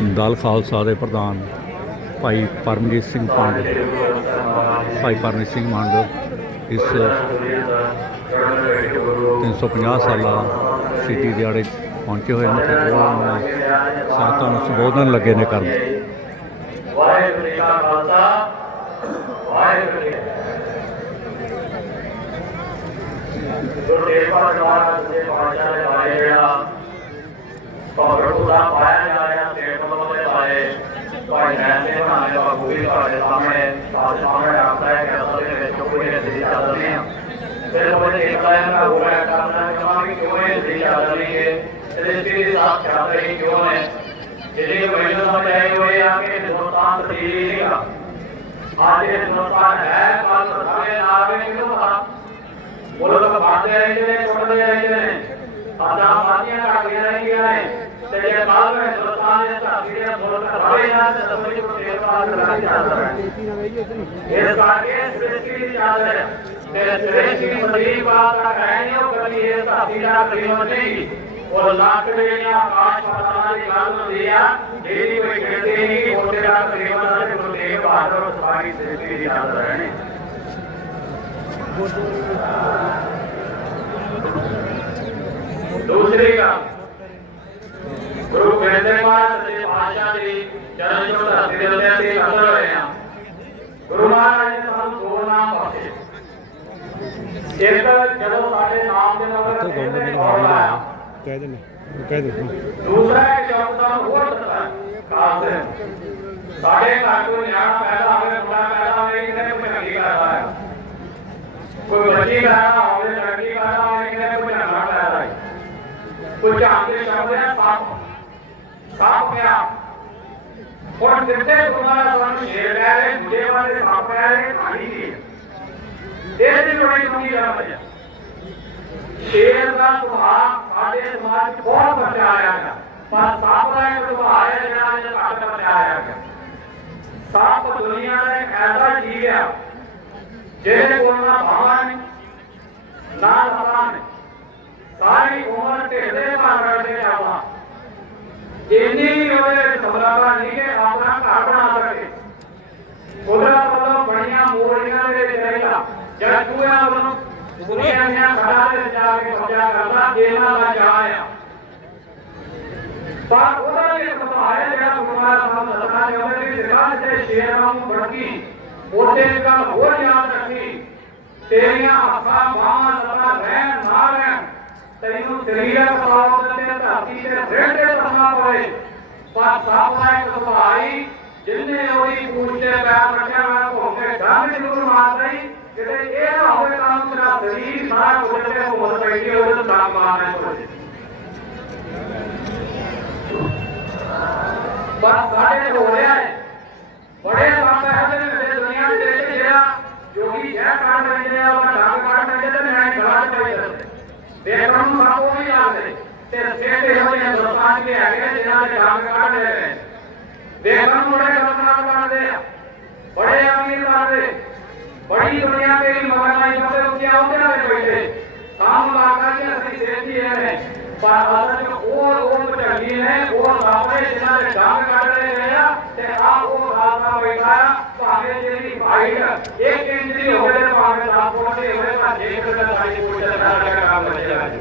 ਦਲ ਖਾਲਸਾ ਦੇ ਪ੍ਰਧਾਨ ਭਾਈ ਪਰਮਜੀਤ ਸਿੰਘ ਪੰਡ, ਭਾਈ ਪਰਮਜੀਤ ਸਿੰਘ ਮੰਡ ਇਸ 350 ਸਾਲਾ ਸਿੱਧੀ ਦਿਹਾੜੇ ਪਹੁੰਚੇ ਹੋਏ ਨੇ ਤੇ ਉਹ ਸੰਗਤਾਂ ਨੂੰ ਸੰਬੋਧਨ ਲੱਗੇ ਨੇ ਕਰਨ। ਵਾਹਿਗੁਰੂ ਜੀ ਕਾ ਖਾਲਸਾ ਵਾਹਿਗੁਰੂ ਜੀ ਗੁਰੂ ਤੇਗ ਬਹਾਦਰ ਜੀ ਦੇ ਆਏ ਆ ਭਗਤ ਪੂਰਾ ਪਾਇਆ ਜਾ ਰਿਹਾ। ਸਟੇਟ ਵੱਲੋਂ ਦੇ ਪਾਏ ਭਾਈ ਨੈਣ ਦੇ ਬਣਾਏ ਬਾਬੂ ਵੀ ਤੁਹਾਡੇ ਸਾਹਮਣੇ ਤੁਹਾਡੇ ਸਾਹਮਣੇ ਆਖਦਾ ਹੈ ਕਿ ਅਸਲ ਦੇ ਵਿੱਚ ਕੋਈ ਨਹੀਂ ਚੱਲ ਰਹੀ ਆ ਫਿਰ ਉਹ ਦੇਖ ਲਿਆ ਨਾ ਹੋਇਆ ਕਰਨਾ ਕਹਾਂਗੇ ਕਿਉਂ ਇਹ ਸੀ ਚੱਲ ਰਹੀ ਹੈ ਇਹਦੇ ਤੇ ਸਾਥ ਚੱਲ ਰਹੀ ਕਿਉਂ ਹੈ ਜਿਹੜੇ ਮੈਨੂੰ ਸਮਝ ਆਏ ਹੋਏ ਆ ਕਿ ਹਿੰਦੁਸਤਾਨ ਤਕਦੀਰ ਨਹੀਂਗਾ ਅੱਜ ਇਹ ਹਿੰਦੁਸਤਾਨ ਹੈ ਕੱਲ ਸਾਰੇ ਨਾਵੇਂ ਕਿਉਂ ਪਤਾ ਮੁਲਕ ਬਾਂਦੇ ਰਹਿੰਦੇ ਨੇ ਟੁੱਟਦੇ ਰਹਿੰਦੇ ਨੇ ਸਾਡਾ ਮਾਤੀਆਂ ਘਟਦੀਆਂ ਰਹਿੰਦੀਆਂ ਨੇ ਤੇ ਜੇ ਕੱਲ ਨੂੰ ਹਿੰਦੁਸਤਾਨ ਦੇ ਧਰਤੀ ਦੇ ਮੁਲਕ ਰਹੇ ਨਾ ਤੇ ਸਮਝ ਕੋ ਦੇਰ ਬਾਅਦ ਲੜਾਈ ਚੱਲ ਰਹੀ ਇਸ ਕਰਕੇ ਸ੍ਰਿਸ਼ਟੀ ਦੀ ਚੱਲ ਰਿਹਾ ਤੇ ਸ੍ਰਿਸ਼ਟੀ ਸੰਦੀਪ ਬਾਤ ਦਾ ਕਹਿ ਉਹ ਕਦੀ ਇਸ ਧਰਤੀ ਦਾ ਕਰੀਮ ਨਹੀਂ। ਉਹ ਲੱਖ ਜਿਹੜੀਆਂ ਆਕਾਸ਼ ਪਤਾਲਾਂ ਦੀ ਗੱਲ ਹੁੰਦੀ ਆ। ਜਿਹੜੀ ਕੋਈ ਗਿਣਤੀ ਨਹੀਂ ਉਹਦੇ ਦਾ ਕਰੀਮ ਦਾ ਤੇ ਗੁਰੂ ਬਹਾਦਰ ਸਵਾਰੀ ਸ੍ਰਿਸ਼ਟੀ ਦੀ ਚੱਲ ਰਹਿਣੀ ਦੂਸਰੀ ਗੱਲ ਗੁਰੂ ਗੋਬਿੰਦ ਮਹਾਰਾਜ ਦੇ ਪਾਤਸ਼ਾਹ ਦੀ ਚਰਨ ਛੋਹ ਧਰਤੀ ਦੇ ਉੱਤੇ ਅਸੀਂ ਇਕੱਤਰ ਹੋਏ ਹਾਂ ਗੁਰੂ ਮਹਾਰਾਜ ਨੇ ਸਾਨੂੰ ਦੋ ਨਾਮ ਬਖਸ਼ੇ ਇੱਕ ਜਦੋਂ ਸਾਡੇ ਨਾਮ ਦੇ ਨਾਲ ਕਹਿੰਦੇ ਕੌਣ ਆਇਆ। ਕਹਿ ਦੇਣਾ ਕਹਿ ਦੇ ਦੂਸਰਾ ਇੱਕ ਸ਼ਬਦ ਸਾਨੂੰ ਹੋਰ ਦਿੱਤਾ ਖਾਸ ਸਾਡੇ ਘਰ ਕੋਈ ਨਿਆਣਾ ਪੈਦਾ ਹੋਵੇ ਮੁੰਡਾ ਪੈਦਾ ਹੋਵੇ ਕਿਤੇ ਕੋਈ ਚੰਗੀ ਕਰਦਾ ਹੈ। ਕੋਈ ਬੱਚੀ ਪੈਦਾ ਹੋਵੇ ਚੰਗੀ ਪੈਦਾ ਹੋਵੇ ਕਿਤੇ ਕੋਈ ਚੰਗਾ ਪੈਦਾ ਹੈ। ਕੋਈ ਜਾਂਦੇ ਸ਼ਬਦ ਹੈ ਸੱਪ ਸੱਪ ਪਿਆ ਹੁਣ ਦਿੱਤੇ ਗੁਰੂਆਂ ਸਾਨੂੰ ਸ਼ੇਰ ਲੈ ਰਹੇ, ਦੂਜੇ ਵਾਲੇ ਸੱਪ ਲੈ ਰਹੇ ਕਹਾਣੀ ਦੀ ਇਹ ਦੀ ਬੜੀ ਸੁਣੀ ਜਰਾ ਵਜਾ ਸ਼ੇਰ ਦਾ ਸੁਭਾਅ ਸਾਡੇ ਸਮਾਜ 'ਚ ਬਹੁਤ ਬਚਾਇਆ ਗਿਆ। ਪਰ ਸੱਪ ਦਾ ਇੱਕ ਸੁਭਾਅ ਹੈ ਜਿਹੜਾ ਅੱਜ ਘੱਟ ਬਚਾਇਆ ਗਿਆ। ਸੱਪ ਦੁਨੀਆ ਦਾ ਇੱਕ ਐਸਾ ਜੀਵ ਹੈ ਜਿਹਦੇ ਕੋਲ ਨਾ ਭਾਵਾਂ ਨੇ, ਨਾ ਸਤਾਂ ਨੇ। ਸਾਰੀ ਉਮਰ ਢੇਡੇ ਭਾਰ ਕਰਦੇ ਆਵਾ ਇੰਨੀ ਉਹਦੇ ਵਿੱਚ ਸਮਰੱਥਾ ਨਹੀਂ ਕਿ ਆਪਣਾ ਘਰ ਬਣਾ ਸਕੇ। ਕੁਦਰਤ ਵੱਲੋਂ ਬਣੀਆਂ ਮੂਲੀਆਂ ਦੇ ਵਿੱਚ ਰਹਿੰਦਾ। ਜਿਹੜਾ ਚੂਹਿਆਂ ਵੱਲੋਂ ਦੁਨੀਆ ਦੀਆਂ ਖੜਾ ਦੇ ਜਾ ਕੇ ਕਬਜ਼ਾ ਕਰਦਾ ਇਹਨਾਂ ਦਾ ਚਾਹ ਆ। ਪਰ ਉਹਦਾ ਵੀ ਇੱਕ ਜਿਹੜਾ ਗੁਰਮਾਰ ਸਾਹਿਬ ਦੱਸਣਾ ਚਾਹੁੰਦੇ ਨੇ ਕਿ ਤੇ ਸ਼ੇਰਾਂ ਨੂੰ ਬੜਕੀ ਉਹਦੇ ਗੱਲ ਹੋਰ ਯਾਦ ਰੱਖੀ, ਤੇਰੀਆਂ ਅੱਖਾਂ ਬਾਹਾਂ ਲੱਤਾਂ ਰਹਿਣ ਨਾ ਰਹਿਣ। ਤੈਨੂੰ ਸਰੀਰਕ ਤੌਰ ਤੇ ਧਰਤੀ ਤੇ ਰੇਡੇ ਕਰਨਾ ਪਵੇ ਪਰ ਸਭ ਦਾ ਇੱਕ ਸੁਭਾਈ ਜਿੰਨੇ ਉਹਦੀ ਪੂਛ ਤੇ ਪੈਰ ਰੱਖਿਆ ਹੋਇਆ ਭੋਗੇ ਡੰਗ ਜ਼ਰੂਰ ਮਾਰਦਾ ਹੀ ਕਿਤੇ ਇਹ ਨਾ ਹੋਵੇ ਕੰਮ ਮੇਰਾ ਸਰੀਰ ਸਾਰਾ ਕੁਝ ਤੇ ਹੋਲ ਬੈਠੀ ਹੋਵੇ ਤਾਂ ਨਾ ਮਾਰਨਾ ਪਵੇ ਪਰ ਸਾਡੇ ਹੋ ਰਿਹਾ ਹੈ, ਬੜੇ ਕੰਮ ਇਹੋ ਜਿਹੇ ਨੇ ਦੁਨੀਆ ਦੇ ਵਿੱਚ ਜਿਹੜਾ ਜੋਗੀ ਜੈ ਕਾਂਡ ਲੈਂਦੇ ਆ ਉਹ ਡੰਗ ਕਾਂਡ ਲੈਂਦੇ ਤੇ ਮੈਂ ਗਲਾ ਚ ਪਾਈ ਦਿੰਦੇ ਦੇਖਣ ਨੂੰ ਸਭ ਉਹ ਵੀ ਲੱਗਦੇ ਤੇ ਸੇਠ ਇਹੋ ਜਿਹੇ ਹਿੰਦੁਸਤਾਨ ਦੇ ਹੈਗੇ ਆ ਦੇ ਡੰਗ ਕੱਢ ਲਏ ਨੇ। ਦੇਖਣ ਨੂੰ ਬੜੇ ਰਤਨਾਮ ਬਣਦੇ ਆ। ਬੜੇ ਅਮੀਰ ਬਣਦੇ ਬੜੀ ਦੁਨੀਆ ਤੇ ਮਗਰ ਨਹੀਂ ਜਾਂਦੇ ਉੱਤੇ ਆਉਂਦੇ ਨਾ ਬੈਠੇ ਸਾਹਮ ਲਾਗਾ ਕਿ ਅਸੀਂ ਸੇਠੀ ਇਹ ਨੇ। ਪਰ ਅਸਲ ਵਿੱਚ ਉਹ ਉਹ ਚੰਗੀ ਨੇ ਉਹ ਸਾਹਮਣੇ ਜਿਨ੍ਹਾਂ ਦੇ ਡੰਗ ਕੱਢ ਲਏ ਨੇ ਆ ਤੇ ਆ ਉਹ ਖਾਲਸਾ ਬੈਠਾ ਆ ਭਾਵੇਂ ਜਿਹੜੀ ਹਾਈਟ ਇੱਕ ਇੰਚ ਦੀ ਹੋਵੇ ਤੇ ਭਾਵੇਂ 10 ਫੁੱਟ ਦੀ ਹੋਵੇ ਪਰ ਜੇ ਕਿਤੇ ਸਾਡੀ ਕੋਈ ਤੇ ਸਾਡਾ ਕੰਮ ਬਚੇਗਾ ਜੀ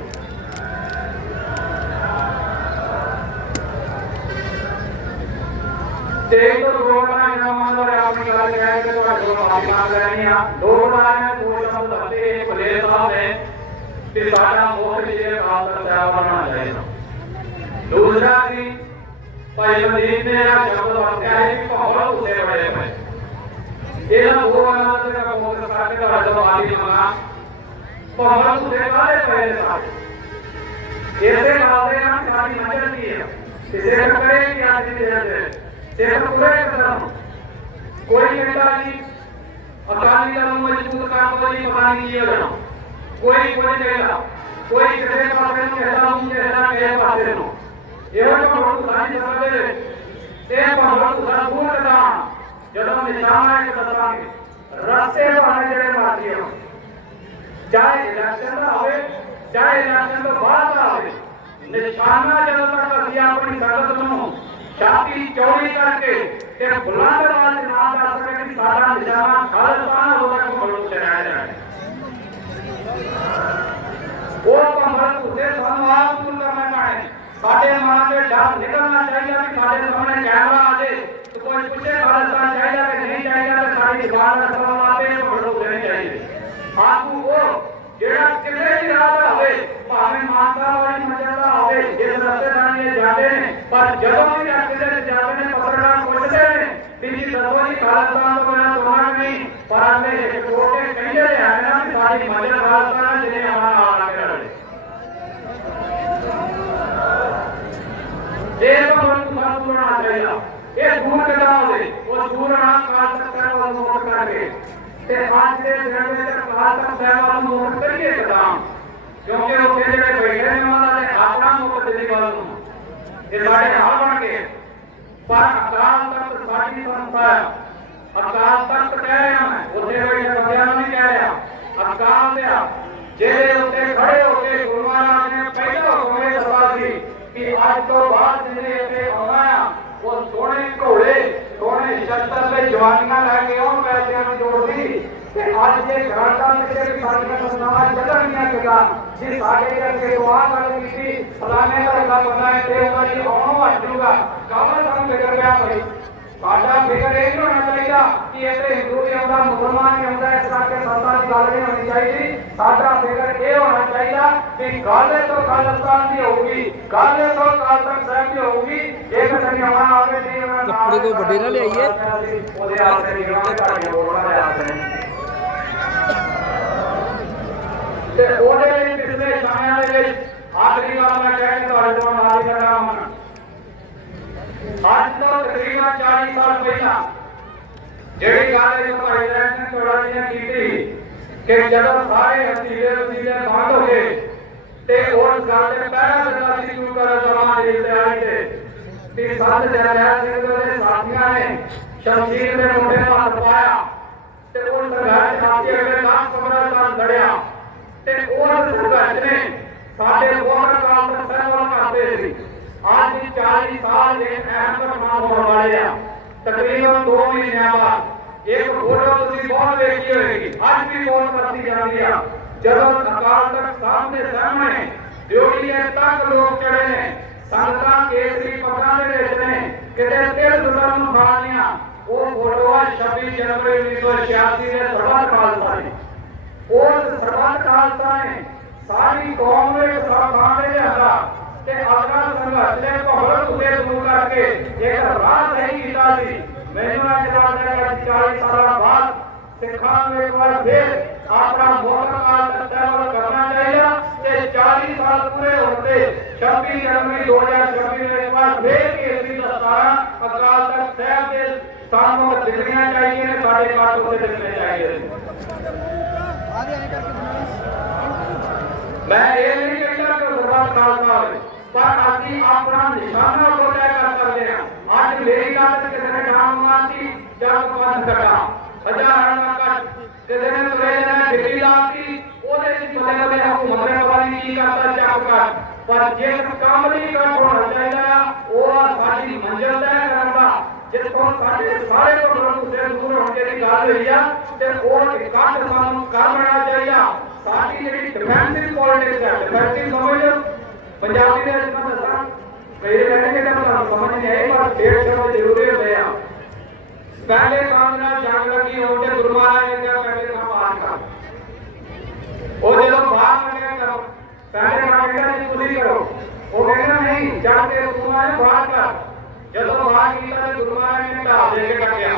ਤੇ ਇੱਕ ਰੋਣਾ ਇਹਨਾਂ ਮੰਨ ਲਓ ਆਪਣੀ ਗੱਲ ਕਹਿ ਕੇ ਤੁਹਾਡੇ ਕੋਲ ਮਾਫੀ ਮੰਗ ਲੈਣੀ ਆ ਦੋ ਰਾਣੇ ਦੋ ਸ਼ਬਦ ਹੱਥੇ ਭਲੇ ਸਾਹਿਬ ਨੇ ਤੇ ਸਾਡਾ ਮੁੱਖ ਜੇ ਕਾਲ ਦਾ ਬਣਨਾ ਚਾਹੀਦਾ ਦੂਸਰਾ ਜੀ ਭਾਈ ਮਦੀਨ ਨੇ ਆ ਸ਼ਬਦ ਵਰਤਿਆ ਹੈ ਕਿ ਭੌਲ ਉਸੇ ਬੜੇ ਪਏ ਇਹਨਾਂ ਦੋ ਗੱਲਾਂ ਤੇ ਮੈਂ ਮੁੱਖ ਸਾਡੇ ਦਾ ਜਦੋਂ ਮਾਫੀ ਮੰਗਾ ਭੌਲ ਉਸੇ ਬਾਰੇ ਪਏ ਨੇ ਸਾਡੇ ਇਸੇ ਗੱਲ ਦੇ ਨਾਲ ਸਾਡੀ ਮੰਜ਼ਲ ਕੀ ਹੈ ਕਿਸੇ ਨੂੰ ਕਰੇ ਕਿ ਅੱਜ ਦੀ ਦਿਨ ਦੇ ਸਿਰ ਪੂਰੇ ਕਦਮ ਕੋਈ ਕਹਿੰਦਾ ਨਹੀਂ ਅਕਾਲੀ ਦਲ ਨੂੰ ਮਜ਼ਬੂਤ ਕਰਨ ਲਈ ਪਤਾ ਨਹੀਂ ਕੀ ਹੋਣਾ ਕੋਈ ਕਿਸੇ ਪਾਸੇ ਨੂੰ ਕਹਿੰਦਾ ਨਹੀਂ, ਕਹਿੰਦਾ ਕਿਸੇ ਪਾਸੇ ਨੂੰ। ਇਹੋ ਜਿਹਾ ਬਹੁਤ ਸਾਂਝੇ ਸਕਦੇ ਇਹ ਬਹੁਤ ਸਾਰਾ ਦਾ ਜਦੋਂ ਨਿਸ਼ਾਨਾ ਇੱਕ ਰਸਤੇ ਬਾਹਰ ਜਿਹੜੇ ਮਾਰਦੇ ਹੋ ਚਾਹੇ ਇਲੈਕਸ਼ਨ ਦਾ ਹੋਵੇ, ਚਾਹੇ ਇਲੈਕਸ਼ਨ ਤੋਂ ਬਾਅਦ ਦਾ ਹੋਵੇ। ਨਿਸ਼ਾਨਾ ਜਦੋਂ ਤੱਕ ਅਸੀਂ ਆਪਣੀ ਸੰਗਤ ਨੂੰ ਛਾਤੀ ਚੌੜੀ ਕਰਕੇ ਤੇ ਬੁਲੰਦ ਆਵਾਜ਼ ਨਾਲ ਦੱਸ ਸਕੇ ਕਿ ਸਾਡਾ ਨਿਸ਼ਾਨਾ ਖਾਲਸਾ ਹੋਵੇ ਕੋ ਮੁਲਕ ਚ ਉਹ ਕੰਬਲ ਉਸੇ ਸਾਨੂੰ ਆਪ ਨੂੰ ਕਰਨਾ ਪੈਣਾ ਸਾਡੇ ਮਨ ਦੇ ਡਰ ਨਿਕਲਣਾ ਚਾਹੀਦਾ ਕਿ ਸਾਡੇ ਸਾਹਮਣੇ ਕੈਮਰਾ ਆ ਜੇ ਤੇ ਕੋਈ ਪੁੱਛੇ ਖਾਲਸਾ ਚਾਹੀਦਾ ਕਿ ਨਹੀਂ ਚਾਹੀਦਾ ਤੇ ਸਾਡੀ ਜ਼ੁਬਾਨ ਦਾ ਸਵਾਲ ਆਪੇ ਮੁਲਕ ਦੇਣੇ ਚਾਹੀਦੇ ਆਗੂ ਉਹ ਜਿਹੜਾ ਕਿਸੇ ਵੀ ਰਾਹ ਦਾ ਹੋਵੇ ਭਾਵੇਂ ਮਾਨਸਾ ਵਾਲੀ ਮੰਜ਼ਿਲ ਦਾ ਹੋਵੇ ਜਿਸ ਰਸਤੇ ਨਾਲ ਇਹ ਜਾਂਦੇ ਨੇ ਪਰ ਜਦੋਂ ਵੀ ਰਸਤੇ ਦੇ ਜਾਂਦੇ ਨੇ ਪਕੜਨਾ ਪੁੱਛਦੇ ਨੇ ਵੀ ਜੀ ਦੱਸੋ ਜੀ ਖਾਲਸਾ ਤੋਂ ਬਿਨਾਂ ਤੁਮਾਰ ਨਹੀਂ ਪਰ ਆਨੇ ਇੱਕ ਛੋਟੇ ਕਹਿੰਦੇ ਨੇ ਆ ਨਾ ਵੀ ਸਾਡੀ ਮੰਜ਼ਿਲ ਖਾਲਸਾ ਨਾਲ ਜਿਹਨੇ ਆਉਣਾ ਆ ਕੇ ਰਲੇ ਇਹ ਤਾਂ ਤੁਹਾਨੂੰ ਸਾਨੂੰ ਬਣਾਉਣਾ ਇਹ ਦੂਰ ਕਿਦਾਂ ਹੋਵੇ ਉਹ ਦੂਰ ਨਾ ਕਾਲ ਤੱਕ ਵੱਲ ਨੂੰ ਮੁੜ ਕਰਕੇ। ਤੇ ਅੱਜ ਦੇ ਦਿਨ ਵਿੱਚ ਕਾਲ ਤੱਕ ਵੱਲ ਨੂੰ ਮੁੜ ਕਰੀਏ ਕਦਮ ਕਿਉਂਕਿ ਉੱਥੇ ਜਿਹੜੇ ਬੈਠੇ ਨੇ, ਉਹਨਾਂ ਨੇ ਆਪਣਾ ਮੁੱਖ ਦਿੱਲੀ ਵੱਲ ਨੂੰ। ਇਹ ਸਾਡੇ ਹਾਲ ਬਣ ਪਰ ਅਕਾਲ ਤਖਤ ਸਾਡੀ ਸੰਸਥਾ ਅਕਾਲ ਤਖਤ ਕਹਿ ਰਿਹਾ ਮੈਂ। ਉੱਥੇ ਬੈਠੇ ਬੰਦਿਆਂ ਨੂੰ ਨਹੀਂ ਕਹਿ ਰਿਹਾ। ਅਕਾਲ ਦੇ ਜਿਹੜੇ ਉੱਤੇ ਖੜੇ ਹੋ ਕੇ ਗੁਰੂ ਮਹਾਰਾਜ ਨੇ ਪਹਿਲਾ ਹੁਕਮ ਦਿੱਤਾ ਸੀ ਕਿ ਅੱਜ ਤੋਂ ਬਾਅਦ ਜਿਹੜੇ ਇੱਥੇ ਆਉਣਾ ਆ ਉਹ ਸੋਹਣੇ ਘੋੜੇ ਸੋਹਣੇ ਸ਼ਸਤਰ ਤੇ ਜਵਾਨੀਆਂ ਲੈ ਕੇ ਆਉਣ, ਪੈਸਿਆਂ ਨੂੰ ਜੋੜਦੀ ਤੇ ਅੱਜ ਦੇ ਘਰਾਂ ਦਾ ਵੀ ਸਾਡੀਆਂ ਸੰਸਥਾਵਾਂ ਚੱਲਣਗੀਆਂ ਕਿਦਾਂ ਜੇ ਸਾਡੇ ਕਰਕੇ ਦੁਆ ਕਰ ਕੀਤੀ ਫਲਾਣੇ ਦਾ ਬੰਦਾ ਹੈ ਤੇ ਉਹਨਾਂ ਦੀ ਆਉਣੋਂ ਹਟ ਜੂਗਾ ਕਾਹਦਾ ਸਾਨੂੰ ਫਿਕਰ ਪਿਆ ਭਾਈ? ਸਾਡਾ ਫਿਕਰ ਇਹ ਨਹੀਂ ਹੋਣਾ ਚਾਹੀਦਾ ਕਿ ਇੱਥੇ ਹਿੰਦੂ ਵੀ ਆਉਂਦਾ ਮੁਸਲਮਾਨ ਵੀ ਆਉਂਦਾ ਇਸ ਕਰਕੇ ਸੰਤਾਂ ਦੀ ਗੱਲ ਨਹੀਂ ਹੋਣੀ ਚਾਹੀਦੀ। ਸਾਡਾ ਫਿਕਰ ਇਹ ਹੋਣਾ ਚਾਹੀਦਾ ਕਿ ਗਾਲੇ ਤੋਂ ਖਾਲਸਤਾਨ ਦੀ ਹੋਊਗੀ ਗਾਲੇ ਤੋਂ ਕਾਲ ਤੱਕ ਸਾਹਿਬ ਦੀ ਹੋਊਗੀ। ਨਹੀਂ ਆਉਣਾ ਆਵੇ ਨਹੀਂ ਉਹਨਾਂ ਨਾਲ ਕੱਪੜੇ ਕੋਈ ਵੱਡੇ ਨਾ ਲਿਆਈਏ। ਉਹਦੇ ਆਸਰੇ ਗਵਾਂਗੇ ਤੁਹਾਡੇ ਬੋਲਣਾ ਦੇ ਆਸਰੇ ਤੇ ਉਹਦੇ ਲਈ ਪਿਛਲੇ ਸਮਿਆਂ ਦੇ ਵਿੱਚ ਆਖਰੀ ਵਾਰ ਮੈਂ ਕਹਿ ਕੇ ਤੁਹਾਡੇ ਤੋਂ ਨਾਲ ਹੀ ਕਰਨਾ ਮਨ ਅੱਜ ਤਕਰੀਬਨ 40 ਸਾਲ ਪਹਿਲਾਂ ਜਿਹੜੀ ਗੱਲ ਇਹ ਭਾਈ ਰਹਿਣ ਨੇ ਚੋੜਾ ਜੀ ਨੇ ਕੀਤੀ ਕਿ ਜਦੋਂ ਸਾਰੇ ਹਸੀਲੇ ਵਸੀਲੇ ਬੰਦ ਹੋ ਗਏ ਤੇ ਉਸ ਗੱਲ ਤੇ ਪਹਿਰਾ ਦਿੰਦਾ ਸੀ ਗੁਰੂ ਕਰ ਜ਼ਮਾਨ ਦੇ ਤੇ ਆਈ ਤੇ ਤੇ ਸੰਤ ਜਰਨੈਲ ਸਿੰਘ ਦੇ ਸਾਥੀਆਂ ਨੇ ਸ਼ਮਸ਼ੀਰ ਦੇ ਮੁੰਡੇ ਨੂੰ ਹੱਥ ਪਾਇਆ ਤੇ ਉਹ ਸਰਦਾਰ ਸਾਥੀ ਅਗਲੇ ਨਾਮ ਕਮਰਾ ਤਾਂ ਲੜਿਆ ਤੇ ਉਸ ਸੰਘਰਸ਼ ਨੇ ਸਾਡੇ ਬਹੁਤ ਕਾਲ ਤੱਕ ਸਹਿਬਲ ਕਰਦੇ ਸੀ। ਅੱਜ ਵੀ 40 ਸਾਲ ਦੇ ਅਹਿਮ ਘਟਨਾ ਹੋਣ ਵਾਲੇ ਆ ਤਕਰੀਬਨ 2 ਮਹੀਨਿਆਂ ਬਾਅਦ ਇੱਕ ਫੋਟੋ ਤੁਸੀਂ ਬਹੁਤ ਵੇਖੀ ਹੋਵੇਗੀ ਅੱਜ ਵੀ ਬਹੁਤ ਵਰਤੀ ਜਾਂਦੀ ਆ ਜਦੋਂ ਅਕਾਲ ਤਖਤ ਸਾਹਮਣੇ ਸਾਹਮਣੇ ਡਿਊਟੀਆਂ ਤੱਕ ਲੋਕ ਚੜੇ ਨੇ ਸੰਗਤਾਂ ਕੇਸਰੀ ਪੱਗਾਂ ਦੇ ਵਿੱਚ ਨੇ ਕਿਤੇ ਤਿਲ ਸੁਲਤਾਨ ਨੂੰ ਖਾ ਲਿਆ ਉਹ ਫੋਟੋ ਆ 26 ਜਨਵਰੀ 1986 ਦੇ ਸਰਬੱਤ ਖਾਲਸਾ ਨੇ ਉਸ ਸਰਬੱਤ ਖਾਲਸਾ ਨੇ ਸਾਰੀ ਕੌਮ ਨੂੰ ਇੱਕ ਸਾਥਾਂ ਦੇ ਲਿਆਂਦਾ ਤੇ ਆਪਣਾ ਸੰਘਰਸ਼ ਦੇ ਕੋਹਰ ਉਤੇ ਦੂਰ ਕਰਕੇ ਇੱਕ ਰਾਹ ਸਹੀ ਕੀਤਾ ਸੀ, ਮੈਨੂੰ ਅੱਜ ਲੱਗਦਾ ਹੈ 40 ਸਾਲਾਂ ਬਾਅਦ ਸਿੱਖਾਂ ਨੂੰ ਇੱਕ ਵਾਰ ਫਿਰ ਆਪਣਾ ਮੋਹਰ ਕਾਲ ਕਰਨਾ ਚਾਹੀਦਾ ਤੇ 40 ਸਾਲ ਪੂਰੇ ਹੋਣ 26 ਜਨਵਰੀ 2026 ਨੂੰ ਇੱਕ ਵਾਰ ਫਿਰ ਕੇਸਰੀ ਦਸਤਾਰਾਂ ਅਕਾਲ ਤਖਤ ਸਾਹਿਬ ਦੇ ਸਾਨੂੰ ਦਿਖਣੀਆਂ ਚਾਹੀਦੀਆਂ ਨੇ, ਸਾਡੇ ਕਾਟ ਉੱਤੇ ਦਿਖਣੇ ਚਾਹੀਦੇ ਨੇ। ਮੈਂ ਇਹ ਨਹੀਂ ਕਹਿੰਦਾ ਕਿ ਪਰ ਅਸੀਂ ਆਪਣਾ ਨਿਸ਼ਾਨਾ ਕੋਟਾ ਕਰ ਸਕਦੇ ਹਾਂ। ਅੱਜ ਮੇਰੀ ਗੱਲ ਕਿਸੇ ਨੇ ਨਾਮ ਮਾਰਤੀ, ਜਾਂ ਪੰਜ ਕਟਾ ਹਜ਼ਾਰਾਂ ਦਾ ਕਿਸੇ ਨੇ ਤੁਰੇ ਨੇ ਡਿਗਰੀ ਲਾਤੀ, ਉਹਦੇ ਵਿੱਚ ਬੱਲੇ ਬੱਲੇ ਹਕੂਮਤ ਨੇ ਵਾਲੀ ਕੀ ਕਰਦਾ ਚੱਕ ਕਰ। ਪਰ ਜੇ ਕੰਮ ਨਹੀਂ ਕਰ ਹੋਣਾ ਚਾਹੀਦਾ, ਉਹ ਸਾਡੀ ਮੰਜ਼ਿਲ ਤੈਅ ਕਰਨ ਦਾ। ਜਿਸ ਸਾਡੇ ਸਾਰੇ ਤੋਂ ਦੂਰ ਹੋਣ ਦੀ ਗੱਲ ਹੋਈ ਆ, ਤੇ ਉਹ ਇਕੱਠ ਸਾਨੂੰ ਕਰਨਾ ਚਾਹੀਦਾ। ਸਾਡੀ ਜਿਹੜੀ ਡਿਫੈਂਸਿਵ ਪੋਲਿਟਿਕਸ ਹੈ ਡਿਫੈਂਸਿਵ ਸਮਝ ਪੰਜਾਬੀ ਦੇ ਵਿੱਚ ਮੈਂ ਦੱਸਾਂ, ਮੇਰੇ ਕਹਿੰਦੇ ਕਿ ਤੁਹਾਨੂੰ ਸਮਝ ਨਹੀਂ ਆਈ, ਪਰ ਡੇਢ ਸ਼ਬਦ ਜ਼ਰੂਰੀ ਹੁੰਦੇ ਆ। ਪਹਿਲੇ ਕੰਮ ਨਾਲ ਜੰਗ ਲੱਗੀ, ਹੋਣ ਤੇ ਗੁਰੂ ਮਹਾਰਾਜ ਨੇ ਕਿਹਾ ਪਹਿਲੇ ਕੰਮ ਆਜ ਕਰ ਉਹ ਜਦੋਂ ਬਾਹਰ ਨਿਕਲਿਆ ਕਰੋ, ਪਹਿਲੇ ਕੰਮ ਕਹਿੰਦਾ ਜੀ ਤੁਸੀਂ ਕਰੋ। ਉਹ ਕਹਿੰਦਾ, ਨਹੀਂ ਜਾ ਕੇ ਗੁਰੂ ਮਹਾਰਾਜ ਬਾਹਰ ਕਰ। ਜਦੋਂ ਬਾਹਰ ਕੀਤਾ ਤੇ ਗੁਰੂ ਮਹਾਰਾਜ ਨੇ ਢਾਲ ਦੇ ਕੇ ਕੱਟਿਆ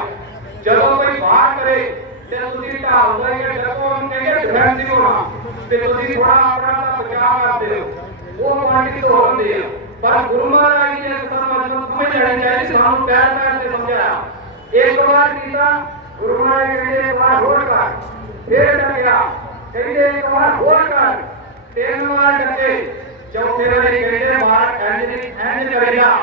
ਜਦੋਂ ਕੋਈ ਬਾਹਰ ਕਰੇ ਤੇ ਤੁਸੀਂ ਢਾਲ ਦੇ ਕੇ ਜਦੋਂ ਉਹਨੂੰ ਕਹਿੰਦੇ ਡਿਫੈਂਸਿਵ ਹੋਣਾ, ਤੇ ਤੁਸੀਂ ਥੋੜਾ ਆਪਣਾ ਦਾ ਬਚਾਅ ਕਰਦੇ ਹੋ। ਉਹ ਪਾਰਟੀ ਤੋਂ ਹੁੰਦੀ ਆ। ਪਰ ਗੁਰੂ ਮਹਾਰਾਜ ਜੀ ਨੇ ਸਮਝ ਨੂੰ ਸਮਝ ਲੈਣੀ ਚਾਹੀਦੀ ਸਾਨੂੰ ਪੈਰ ਪੈਰ ਤੇ ਸਮਝਾਇਆ। ਇੱਕ ਵਾਰ ਕੀਤਾ, ਗੁਰੂ ਮਹਾਰਾਜ ਜੀ ਕਹਿੰਦੇ, ਇੱਕ ਵਾਰ ਹੋਰ ਕਰ। ਫੇਰ ਡੱਕਿਆ ਕਹਿੰਦੇ, ਇੱਕ ਵਾਰ ਹੋਰ ਕਰ। ਤਿੰਨ ਵਾਰ ਡੱਕੇ ਚੌਥੇ ਵਾਰੀ ਕਹਿੰਦੇ, ਮਾਰ ਇੰਜ ਨਹੀਂ ਇੰਜ ਕਰਿਆ।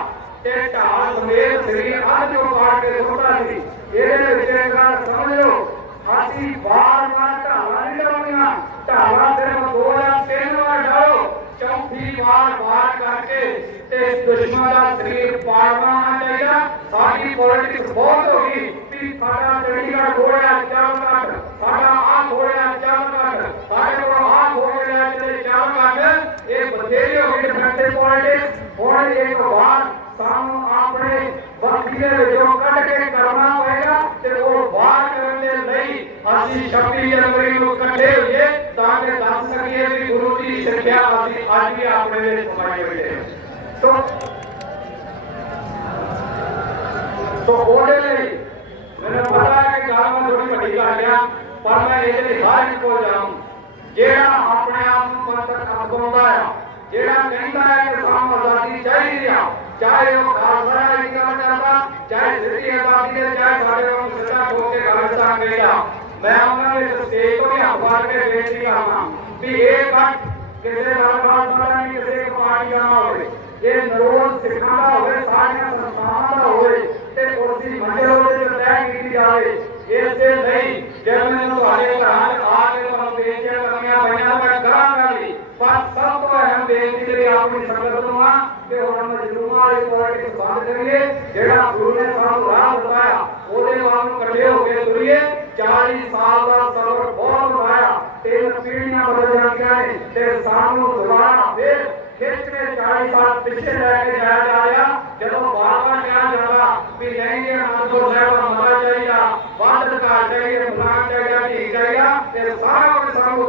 ਤੇ ਢਾਲ ਸਮੇਤ ਸਰੀਰ ਅੱਧ ਚੋਂ ਪਾੜ ਕੇ ਸੁੱਟਾ ਸੀ। ਇਹਦੇ ਵਿੱਚ ਇੱਕ ਗੱਲ ਸਮਝ ਲਓ। ਅਸੀਂ ਬਾਰ ਬਾਰ ਢਾਲਾਂ ਨਹੀਂ ਲਾਉਣੀਆਂ। ਢਾਲਾਂ ਸਿਰਫ ਦੋ ਜਾਂ ਤਿੰਨ ਵਾਰ ਡਾਲੋ ਚੌਥੀ ਵਾਰ ਵਾਰ ਕਰਕੇ ਤੇ ਦੁਸ਼ਮਣ ਦਾ ਸਰੀਰ ਪਾੜਨਾ ਆਉਣਾ ਸਾਡੀ ਪੋਲਿਟਿਕਸ ਬਹੁਤ ਹੋ ਗਈ। ਵੀ ਸਾਡਾ ਚੰਡੀਗੜ੍ਹ ਥੋੜ੍ਹਾ ਚਾਲ ਘੱਟ। ਸਾਡਾ ਆਹ ਥੋੜ੍ਹਾ ਚਾਲ ਘੱਟ। ਸਾਡੇ ਕੋਲ ਆਹ ਥੋੜ੍ਹਾ ਜਿਹੜੇ ਚਾਲ ਘੱਟ। ਇਹ ਬਥੇਰੇ ਹੋ ਗਏ ਡਿਫੈਂਸਿਵ ਪੋਲਿਟਿਕਸ ਹੁਣ ਇੱਕ ਵਾਰ ਸਾਨੂੰ ਆਪਣੇ ਵਕਤੀ ਦੇ ਵਿੱਚੋਂ ਕੱਢ ਕੇ ਕਰਨਾ ਪਏਗਾ ਤੇ ਉਹ ਬਾਹਰ ਕਰਨ ਦੇ ਲਈ ਅਸੀਂ 26 ਜਨਵਰੀ ਨੂੰ ਇਕੱਠੇ ਹੋਈਏ, ਤਾਂ ਕਿ ਦੱਸ ਸਕੀਏ ਵੀ ਗੁਰੂ ਦੀ ਸਿੱਖਿਆ ਅਸੀਂ ਅੱਜ ਵੀ ਆਪਣੇ ਵਿੱਚ ਸਮਾਈ ਹੋਈ ਹੈ। ਸੋ ਸੋ ਉਹਦੇ ਲਈ ਮੈਨੂੰ ਪਤਾ ਹੈ ਕਿ ਗੱਲ ਮੈਂ ਥੋੜੀ ਵੱਡੀ ਕਰ ਲਿਆ, ਪਰ ਮੈਂ ਇਹਦੇ ਲਈ ਹਰ ਇੱਕ ਕੋਲ ਜਾਉਂ ਜਿਹੜਾ ਆਪਣੇ ਆਪ ਨੂੰ ਪੰਥਕ ਅਖਵਾਉਂਦਾ ਆ ਜਿਹੜਾ ਕਹਿੰਦਾ ਹੈ ਕਿ ਸਾਨੂੰ ਆਜ਼ਾਦੀ ਚਾਹੀਦੀ ਆ, ਚਾਹੇ ਉਹ ਖਾਲਸਾ ਰਾਜ ਕਰਦਾ, ਚਾਹੇ ਸਿੱਧੀ ਆਜ਼ਾਦੀ ਹੈ ਚਾਹੇ ਸਾਡੇ ਨੂੰ ਸਿੱਧਾ ਠੋਕ ਕੇ ਖਾਲਸਾ ਕਹਿੰਦਾ ਮੈਂ ਉਹਨਾਂ ਦੇ ਸਟੇਜ ਤੋਂ ਵੀ ਹੱਥ ਫੜ ਕੇ ਬੇਨਤੀ ਕਰਦਾ ਵੀ ਇਹ ਕੱਟ ਕਿਸੇ ਨਾਲ ਖਾਲਸਾ ਦਾ ਨਹੀਂ ਕਿਸੇ ਪਾਰਟੀ ਦਾ ਨਾ ਹੋਵੇ। ਇਹ ਨਰੋਲ ਸਿੱਖਾਂ ਦਾ ਹੋਵੇ, ਸਾਰੀਆਂ ਸੰਸਥਾਵਾਂ ਦਾ ਹੋਵੇ ਤੇ ਉਸ ਦੀ ਮੰਜ਼ਿਲ ਉਹਦੇ ਤੇ ਤੈਅ ਕੀਤੀ ਜਾਵੇ। ਇਸੇ ਲਈ ਜਦ ਮੈਨੂੰ ਤੁਹਾਡੇ ਘਰਾਂ 'ਚ ਆ ਕੇ ਤੁਹਾਨੂੰ ਬੇਨਤੀਆਂ ਕਰਨੀਆਂ ਪਈਆਂ, ਮੈਂ ਕਰਾਂਗਾ ਵੀ। ਪਰ ਸਭ ਤੋਂ ਅਹਿਮ ਬੇਨਤੀ ਜਿਹੜੀ ਆਪਣੀ ਸੰਗਤ ਨੂੰ ਆ, ਕਿ ਹੁਣ ਮਜਲੂਮਾਂ ਵਾਲੀ ਪੋਲਿਟਿਕਸ ਬੰਦ ਕਰੀਏ, ਜਿਹੜਾ ਗੁਰੂ ਨੇ ਸਾਨੂੰ ਰਾਹ ਦਿਖਾਇਆ ਉਹਦੇ ਵਾਂਗ ਨੂੰ ਇਕੱਠੇ ਹੋ ਕੇ ਤੁਰੀਏ। 40 ਸਾਲ ਦਾ ਸਫ਼ਰ ਬਹੁਤ ਲੰਘਾਇਆ ਤਿੰਨ ਪੀੜ੍ਹੀਆਂ ਬਦਲ ਜਾਂਦੀਆਂ ਨੇ ਤੇ ਸਾਨੂੰ ਦੁਬਾਰਾ ਫੇਰ ਖਿੱਚ ਕੇ 40 ਸਾਲ ਪਿੱਛੇ ਲੈ ਕੇ ਜਾਇਆ ਜਾ ਰਿਹਾ ਜਦੋਂ ਬਾਰ-ਬਾਰ ਕਿਹਾ ਜਾਂਦਾ ਵੀ ਨਹੀਂ ਜੀ ਅਨੰਦਪੁਰ ਸਾਹਿਬ ਦਾ ਮਤਾ ਚਾਹੀਦਾ ਵੱਧ ਅਧਿਕਾਰ ਚਾਹੀਦਾ ਫਲਾਣ ਚਾਹੀਦਾ ਠੀਕ ਚਾਹੀਦਾ ਤੇ ਸਾਰਾ ਕੁਝ ਸਾਨੂੰ